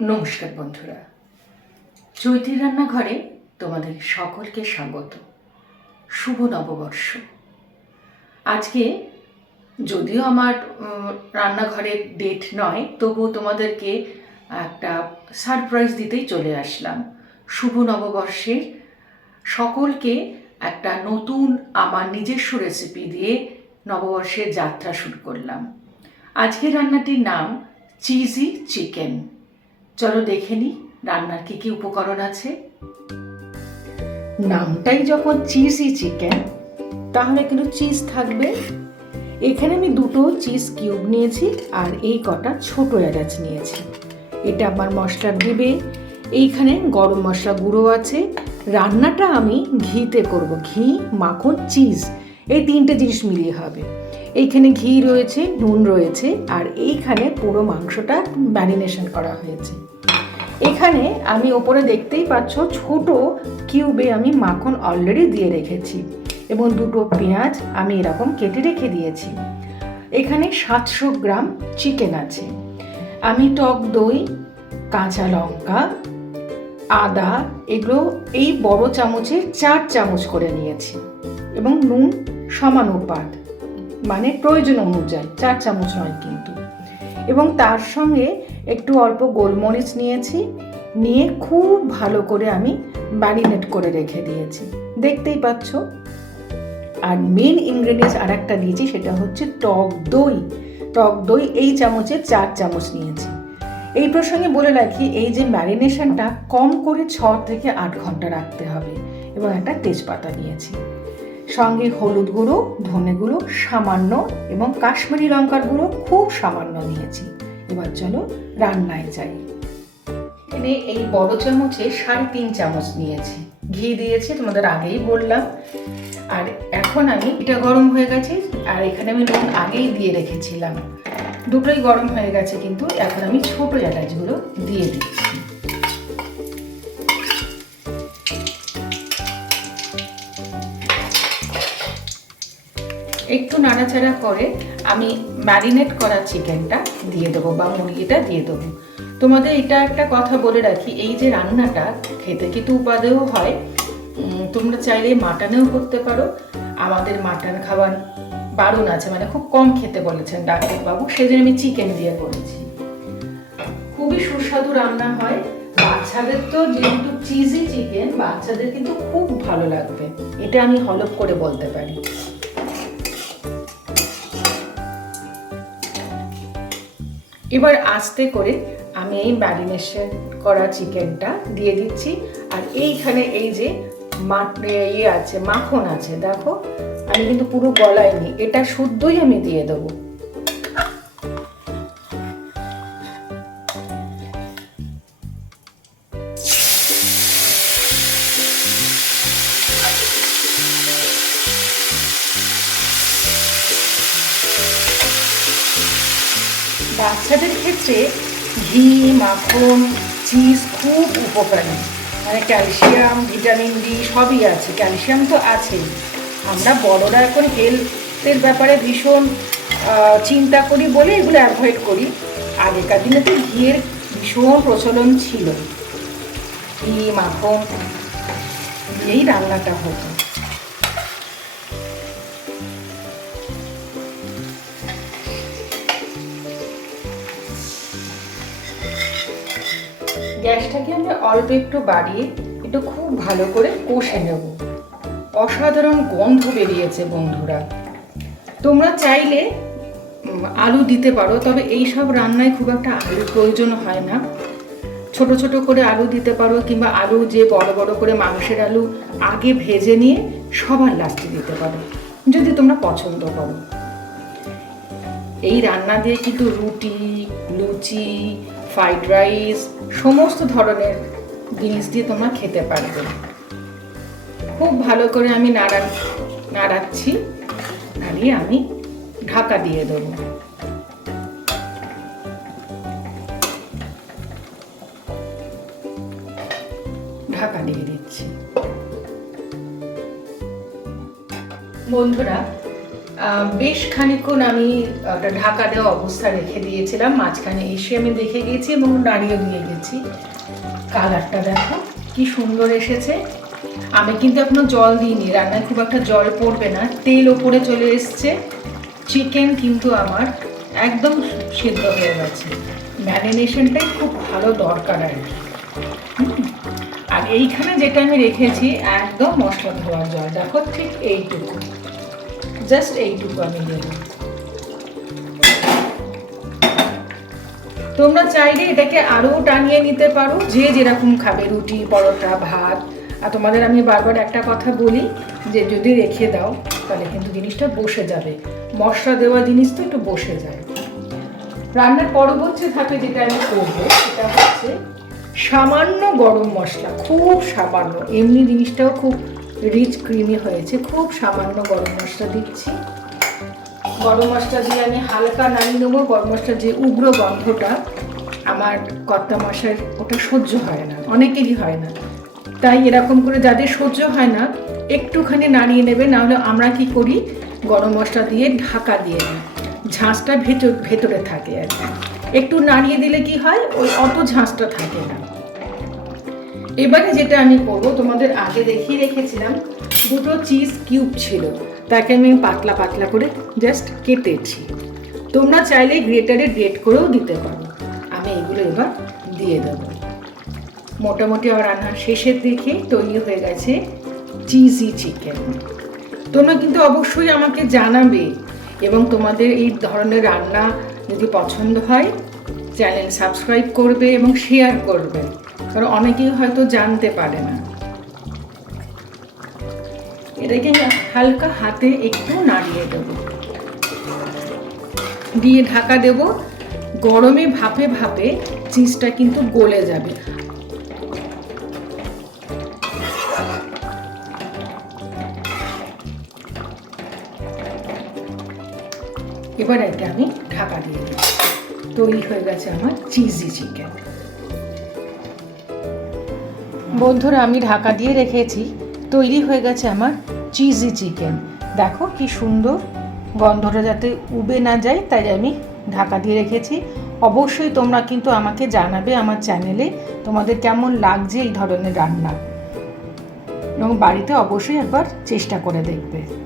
নমস্কার বন্ধুরা। চৈতির রান্নাঘরে তোমাদের সকলকে স্বাগত। শুভ নববর্ষ। আজকে যদিও আমার রান্নাঘরের ডেট নয়, তবুও তোমাদেরকে একটা সারপ্রাইজ দিতেই চলে আসলাম। শুভ নববর্ষের সকলকে একটা নতুন, আমার নিজস্ব রেসিপি দিয়ে নববর্ষের যাত্রা শুরু করলাম। আজকের রান্নাটির নাম চিজি চিকেন চলো দেখে নিই রান্নার কি কি উপকরণ আছে। নামটাই যখন চিজি চিকেন তাহলে কিন্তু চিজ থাকবে। এখানে আমি দুটো চিজ কিউব নিয়েছি আর এই কটা ছোট এলাচ নিয়েছি। এটা আমার মশলা দিবে। এইখানে গরম মশলা গুঁড়ো আছে। রান্নাটা আমি ঘিতে করব, ঘি, মাখন চিজ এই তিনটে জিনিস মিলিয়ে হবে। এইখানে ঘি রয়েছে, নুন রয়েছে, আর এইখানে পুরো মাংসটা ম্যারিনেশন করা হয়েছে। এখানে আমি ওপরে দেখতেই পাচ্ছ ছোট কিউবে আমি মাখন অলরেডি দিয়ে রেখেছি এবং দুটো পেঁয়াজ আমি এরকম কেটে রেখে দিয়েছি। এখানে সাতশো গ্রাম চিকেন আছে। আমি টক দই, কাঁচা লঙ্কা, আদা, এগুলো এই বড় চামচে চার চামচ করে নিয়েছি এবং নুন সমানুপাত মানে প্রয়োজন অনুযায়ী, চার চামচ নয় কিন্তু। এবং তার সঙ্গে একটু অল্প গোলমরিচ নিয়েছি, নিয়ে খুব ভালো করে আমি ম্যারিনেট করে রেখে দিয়েছি। দেখতেই পাচ্ছ? আর মেন ইনগ্রেডিয়েন্টস আর একটা দিয়েছি, সেটা হচ্ছে টক দই। টক দই এই চামচে চার চামচ নিয়েছি। এই প্রসঙ্গে বলে রাখি, এই যে ম্যারিনেশনটা কম করে ছ থেকে আট ঘণ্টা রাখতে হবে। এবং একটা তেজপাতা নিয়েছি। সঙ্গে হলুদ গুঁড়ো, ধনে গুঁড়ো, সামান্য এবং কাশ্মীরি লঙ্কার গুঁড়ো খুব সামান্য নিয়েছি। এবার চলো রান্নায় যাই। এখানে এই বড় চামচে সাড়ে তিন চামচ নিয়েছি। ঘি দিয়েছি, তোমাদের আগেই বললাম। আর এখন আমি, এটা গরম হয়ে গেছে, আর এখানে আমি নুন আগেই দিয়ে রেখেছিলাম। দুটোই গরম হয়ে গেছে, কিন্তু এখন আমি ছোট এলাচগুলো দিয়ে দিচ্ছি। একটু নাড়াচাড়া করে আমি ম্যারিনেট করা চিকেনটা দিয়ে দেবো বা মুরগিটা দিয়ে দেবো। তোমাদের এটা একটা কথা বলে রাখি, এই যে রান্নাটা খেতে কিন্তু উপাদেয় হয়। তোমরা চাইলে মাটনেও করতে পারো। আমাদের মাটন খাবার বারণ আছে মানে খুব কম খেতে বলেছেন ডাক্তারবাবু সেই জন্য আমি চিকেন দিয়ে করেছি। খুবই সুস্বাদু রান্না হয়। বাচ্চাদের তো যেহেতু চিজি চিকেন বাচ্চাদের কিন্তু খুব ভালো লাগবে। এটা আমি হলপ করে বলতে পারি। এবার আস্তে করে আমি এই ম্যারিনেশন করা চিকেনটা দিয়ে দিচ্ছি। আর এইখানে এই যে ইয়ে আছে, মাখন আছে, দেখো। আমি কিন্তু পুরো গলায় গলায়নি এটা শুদ্ধই আমি দিয়ে দেবো। বাচ্চাদের ক্ষেত্রে ঘি, মাখন, চিজ খুব উপকারী। মানে ক্যালসিয়াম, ভিটামিন ডি সবই আছে, ক্যালসিয়াম তো আছেই। আমরা বড়রা এখন হেলথের ব্যাপারে ভীষণ চিন্তা করি বলে এগুলো অ্যাভয়েড করি। আগেকার দিনে তো ঘিয়ের ভীষণ প্রচলন ছিল। ঘি, মাখন দিয়েই রান্নাটা হতো। গ্যাসটাকে আমরা অল্প একটু বাড়িয়ে একটু খুব ভালো করে কষে নেব। অসাধারণ গন্ধ বেরিয়েছে বন্ধুরা। তোমরা চাইলে আলু দিতে পারো, তবে এই সব রান্নায় খুব একটা আলুর প্রয়োজন হয় না। ছোট ছোট করে আলু দিতে পারো, কিংবা আলু যে বড় বড় করে মাংসের আলু আগে ভেজে নিয়ে সবার লাস্টে দিতে পারো, যদি তোমরা পছন্দ করো। এই রান্না দিয়ে কিন্তু রুটি, লুচি ফ্রাইড রাইস সমস্ত ধরনের জিনিস দিয়ে তোমরা খেতে পারবে। খুব ভালো করে আমি নাড়া, নাড়াচ্ছি। নাড়িয়ে আমি ঢাকা দিয়ে দেবো। ঢাকা দিয়ে দিচ্ছি। বন্ধুরা বেশ খানিক্ষণ আমি একটা ঢাকা দেওয়া অবস্থা রেখে দিয়েছিলাম। মাঝখানে এসে আমি দেখে গেছি এবং নাড়িয়ে দিয়ে গেছি। কালারটা দেখো, কি সুন্দর এসেছে। আমি কিন্তু এখনও জল দিইনি, রান্নায় খুব একটা জল পড়বে না। তেল ওপরে চলে এসছে। চিকেন কিন্তু আমার একদম সিদ্ধ হয়ে গেছে। ম্যারিনেশনটাই খুব ভালো দরকার আর। আর এইখানে যেটা আমি রেখেছি, একদম মশলা ধোয়ার জল। দেখো ঠিক এইটুকু। জাস্ট এইটুকু আমি তোমরা চাইলে এটাকে আরও টানিয়ে নিতে পারো। যে যেরকম খাবে, রুটি, পরোটা, ভাত। আর তোমাদের আমি বারবার একটা কথা বলি, যে যদি রেখে দাও, তাহলে কিন্তু জিনিসটা বসে যাবে। মশলা দেওয়া জিনিস তো একটু বসে যায়। রান্নার পরবর্তী ধাপে যেটা আমি করব, সেটা হচ্ছে সামান্য গরম মশলা, খুব সামান্য। এমনি জিনিসটাও খুব রিচ ক্রিমি হয়েছে। খুব সামান্য গরম মশলা দিচ্ছি। গরম মশলা দিয়ে আমি হালকা নাড়িয়ে নেব। গরম মশলার যে উগ্র গন্ধটা আমার কর্তা মশার ওটা সহ্য হয় না। অনেকেরই হয় না। তাই এরকম করে যাদের সহ্য হয় না, একটুখানি নাড়িয়ে নেবে, নাহলে আমরা কি করি? গরম মশলা দিয়ে ঢাকা দিয়ে নিই। ঝাঁসটা ভেতর, ভেতরে থাকে আর। একটু নাড়িয়ে দিলে কি হয়? ওই অত ঝাঁসটা থাকে না। এবারে যেটা আমি করব, তোমাদের আগে দেখিয়ে রেখেছিলাম, দুটো চিজ কিউব ছিল। তাকে আমি পাতলা পাতলা করে জাস্ট কেটেছি। তোমরা চাইলে গ্রেটারে গ্রেট করেও দিতে পারো। আমি এগুলো এবার দিয়ে দেবো। মোটামুটি আমার রান্নার শেষের দিকে তৈরি হয়ে গেছে চিজি চিকেন তোমরা কিন্তু অবশ্যই আমাকে জানাবে এবং তোমাদের এই ধরনের রান্না যদি পছন্দ হয় চ্যানেল সাবস্ক্রাইব করবে এবং শেয়ার করবে। কারণ অনেকেই হয়তো জানতে পারে না। এটাকে হালকা হাতে একটু নাড়িয়ে দেবো। দিয়ে ঢাকা দেব। গরমে ভাপে ভাপে চিজটা কিন্তু গলে যাবে। এবার এটা আমি ঢাকা দিয়ে দিই তৈরি হয়ে গেছে আমার চিজি চিকেন। বন্ধুরা, আমি ঢাকা দিয়ে রেখেছি। তৈরি হয়ে গেছে আমার চিজি চিকেন দেখো কি সুন্দর গন্ধটা যাতে উবে না যায়, তাই আমি ঢাকা দিয়ে রেখেছি। অবশ্যই তোমরা কিন্তু আমাকে জানাবে আমার চ্যানেলে তোমাদের কেমন লাগছে এই ধরনের রান্না। এবং বাড়িতে অবশ্যই একবার চেষ্টা করে দেখবে।